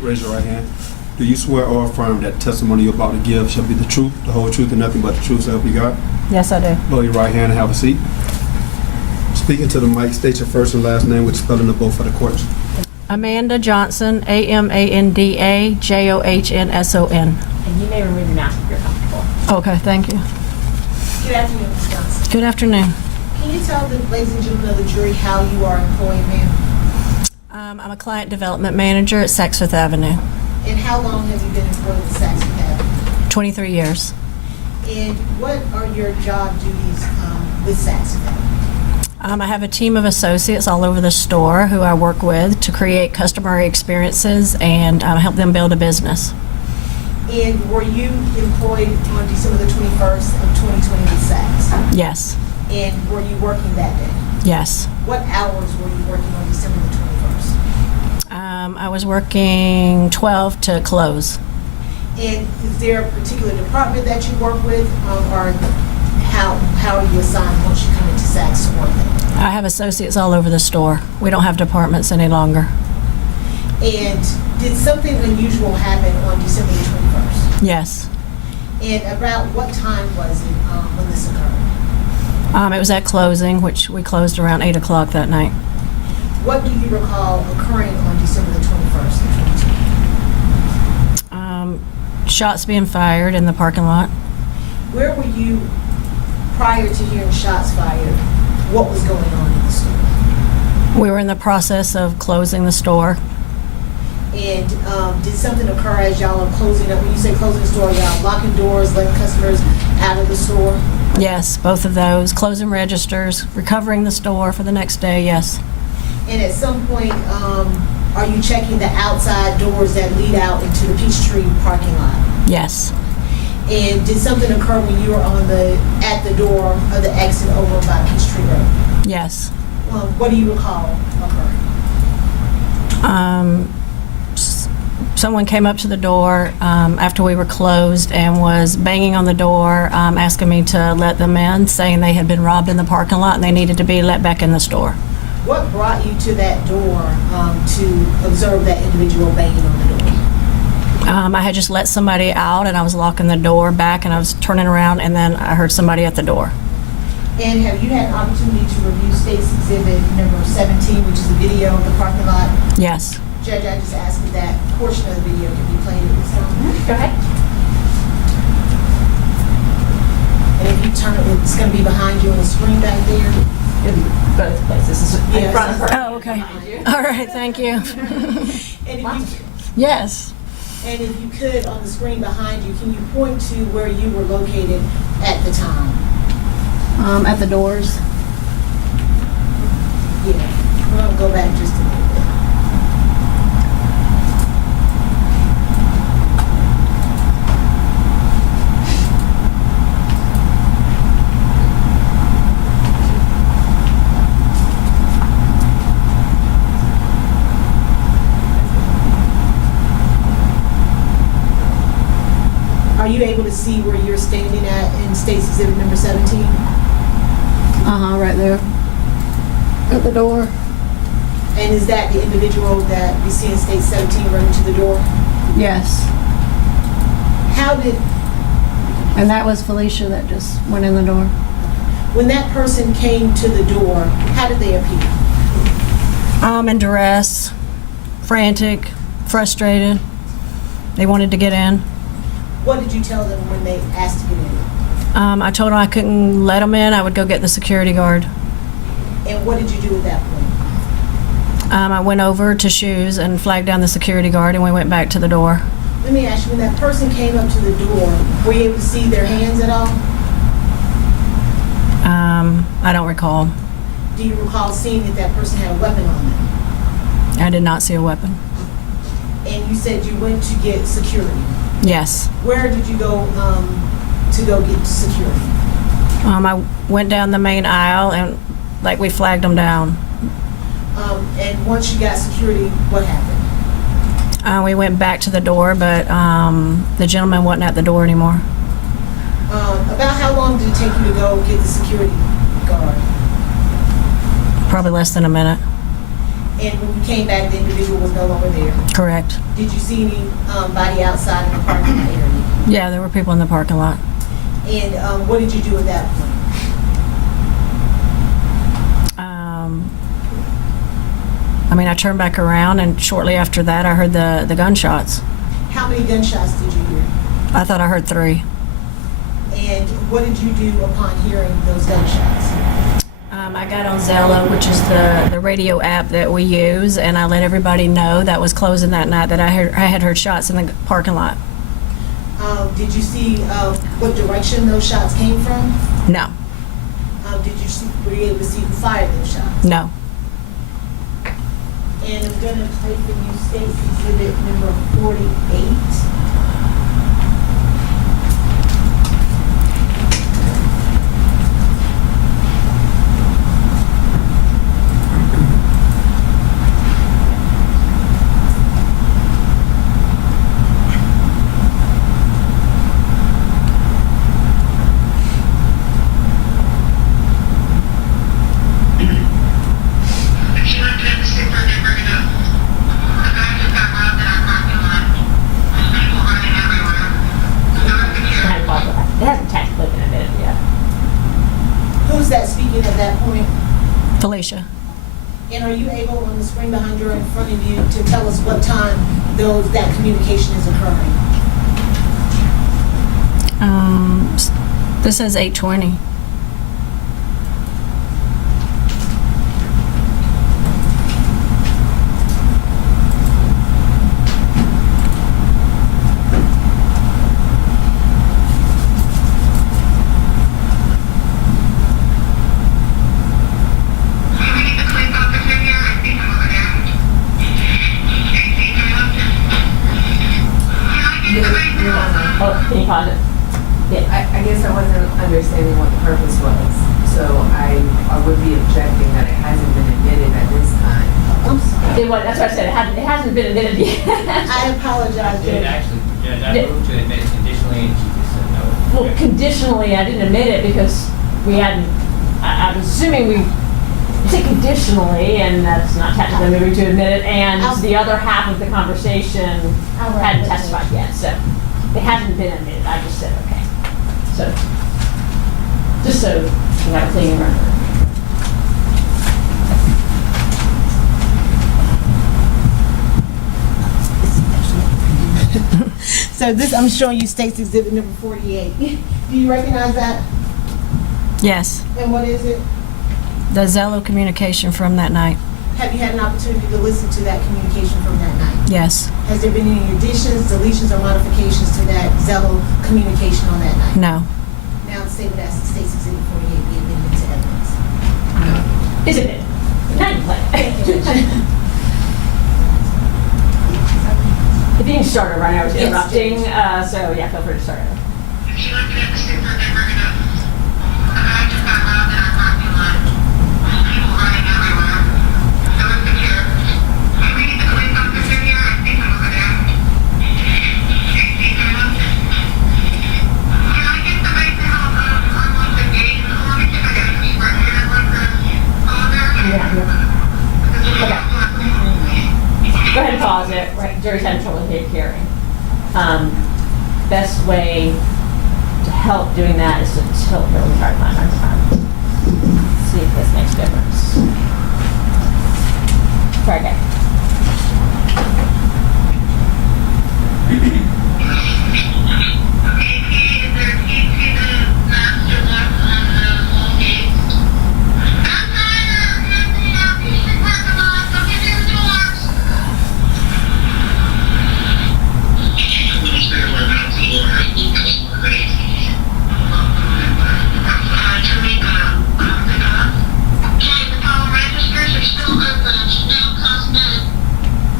Raise your right hand. Do you swear or affirm that testimony you're about to give shall be the truth, the whole truth, and nothing but the truth, so help you God? Yes, I do. Lower your right hand and have a seat. Speaking to the mic, state your first and last name with spelling of both for the courts. Amanda Johnson, AmandaJohnson. And you may remove your mask if you're comfortable. Okay, thank you. Good afternoon, Ms. Johnson. Good afternoon. Can you tell the ladies and gentlemen of the jury how you are employed, ma'am? I'm a client development manager at Saks Fifth Avenue. And how long have you been employed at Saks Fifth Avenue? 23 years. And what are your job duties with Saks Fifth Avenue? I have a team of associates all over the store who I work with to create customer experiences and help them build a business. And were you employed on December the 21st of 2020 with Saks? Yes. And were you working that day? Yes. What hours were you working on December the 21st? I was working 12 to close. And is there a particular department that you work with, or how are you assigned once you come into Saks to work there? I have associates all over the store. We don't have departments any longer. And did something unusual happen on December the 21st? Yes. And about what time was it when this occurred? It was at closing, which we closed around 8 o'clock that night. What do you recall occurring on December the 21st of 2020? Shots being fired in the parking lot. Where were you prior to hearing shots fired? What was going on in the store? We were in the process of closing the store. And did something occur as y'all are closing up? When you say closing the store, y'all locking doors, letting customers out of the store? Yes, both of those. Closing registers, recovering the store for the next day, yes. And at some point, are you checking the outside doors that lead out into the Peachtree parking lot? Yes. And did something occur when you were at the door of the exit over by Peachtree Road? Yes. What do you recall occurring? Someone came up to the door after we were closed and was banging on the door, asking me to let them in, saying they had been robbed in the parking lot and they needed to be let back in the store. What brought you to that door to observe that individual banging on the door? I had just let somebody out and I was locking the door back and I was turning around and then I heard somebody at the door. And have you had an opportunity to review State's Exhibit number 17, which is a video of the parking lot? Yes. Judge, I just asked if that portion of the video can be played at this time. Go ahead. And if you turn it, it's going to be behind you on the screen back there. It'll be both places. This is in Yes. front of her. Oh, okay. All right, thank you. And Yes. if you could, on the screen behind you, can you point to where you were located at the time? At the doors. Yeah. We're going to go back just a little bit. Are you able to see where you're standing at in State's Exhibit number 17? Right there. At the door. And is that the individual that we see in State 17 running to the door? Yes. How did, And that was Felicia that just went in the door. when that person came to the door, how did they appear? In duress, frantic, frustrated. They wanted to get in. What did you tell them when they asked to get in? I told them I couldn't let them in. I would go get the security guard. And what did you do at that point? I went over to shoes and flagged down the security guard and we went back to the door. Let me ask you, when that person came up to the door, were you able to see their hands at all? I don't recall. Do you recall seeing that that person had a weapon on them? I did not see a weapon. And you said you went to get security. Yes. Where did you go to go get security? I went down the main aisle and we flagged them down. And once you got security, what happened? We went back to the door, but the gentleman wasn't at the door anymore. About how long did it take you to go get the security guard? Probably less than a minute. And when you came back, the individual was no longer there. Correct. Did you see anybody outside in the parking lot area? Yeah, there were people in the parking lot. And what did you do at that point? I mean, I turned back around, and shortly after that, I heard the gunshots. How many gunshots did you hear? I thought I heard 3. And what did you do upon hearing those gunshots? I got on Zello, which is the radio app that we use, and I let everybody know that was closing that night that I had heard shots in the parking lot. Did you see what direction those shots came from? No, Were you able to see who fired those shots? no. And I'm going to play for you State's Exhibit number 48. It hasn't technically been admitted yet. Who's that speaking at that point? Felicia. And are you able, on the screen behind you or in front of you, to tell us what time that communication is occurring? This says 8:20. Oh, can you pause it? Yeah. I guess I wasn't understanding what the purpose was, so I would be objecting that it hasn't been admitted at this time. I'm sorry. That's what I said, it hasn't been admitted yet. I apologize, Did Judge. actually, Judge, I Yeah. moved to admit it conditionally, and she just said no. Well, conditionally, I didn't admit it because we hadn't, I was assuming we, you say conditionally, and that's not technically moving to admit it, and the other half of the conversation hadn't testified yet, so it hasn't been admitted, I just said, okay. So, just so you have a clean record. So this, I'm showing you State's Exhibit number 48. Do you recognize that? Yes, And what is it? the Zello communication from that night. Have you had an opportunity to listen to that communication from that night? Yes, Has there been any additions, deletions, or modifications to that Zello communication on that night? no, Now the state would ask the State's Exhibit 48 be admitted to evidence. Isn't it? Now you play. Thank you, Judge. If you can start over, I know I was Yes, interrupting, Judge. so yeah, feel free to start over. Go ahead and pause it, right, jury's having trouble hearing. Best way to help doing that is to tilt, here, let me try to find my time. See if this makes a difference. Try again.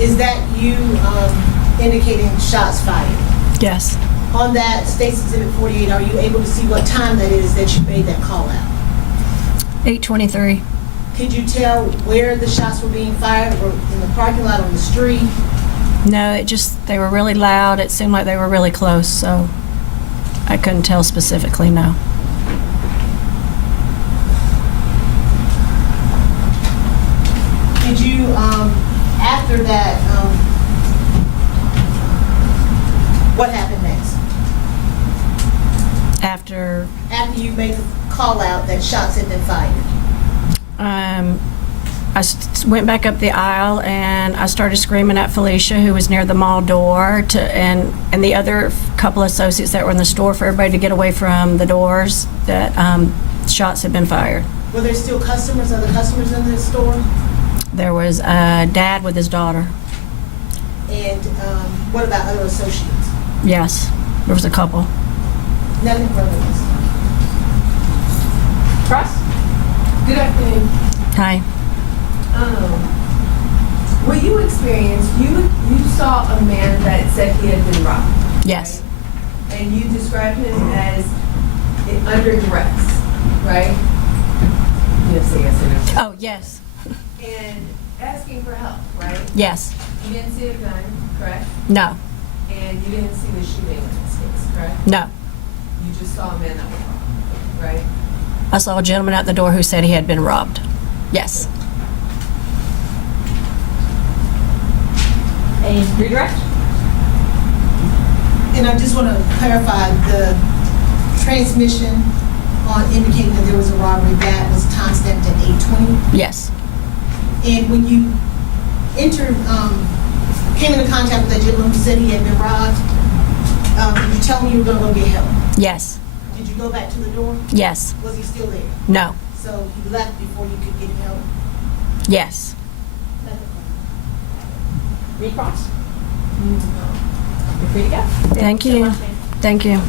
Is that you indicating shots fired? yes, On that State's Exhibit 48, are you able to see what time that is that you made that call out? 8:23. Could you tell where the shots were being fired? Were in the parking lot, on the street? No, they were really loud. It seemed like they were really close, so I couldn't tell specifically, no. Did you you, after that, what happened next? After After you made the call out that shots had been fired? I went back up the aisle and I started screaming at Felicia, who was near the mall door, and the other couple associates that were in the store, for everybody to get away from the doors, that shots had been fired. Were there still other customers in the store? There was a dad with his daughter. And what about other associates? Yes, there was a couple. Nothing further than this. Russ? Good afternoon. Hi. What you experienced, you saw a man that said he had been robbed. Yes. Right? And you described him as under duress, right? You have to say yes or no. Oh, yes. And asking for help, right? Yes. You didn't see a gun, correct? No. And you didn't see the shooting in this case, correct? No. You just saw a man that was robbed, right? I saw a gentleman at the door who said he had been robbed. Yes. A redirect? And I just want to clarify, the transmission on indicating that there was a robbery, that was timestamped at 8:20. Yes. And when you came into contact with that gentleman who said he had been robbed, did you tell him you were going to go get help? Yes. Did you go back to the door? Yes. Was he still there? No. So he left before you could get help? Yes. Recross? You're free to go. Thank so you. much, ma'am. Thank you.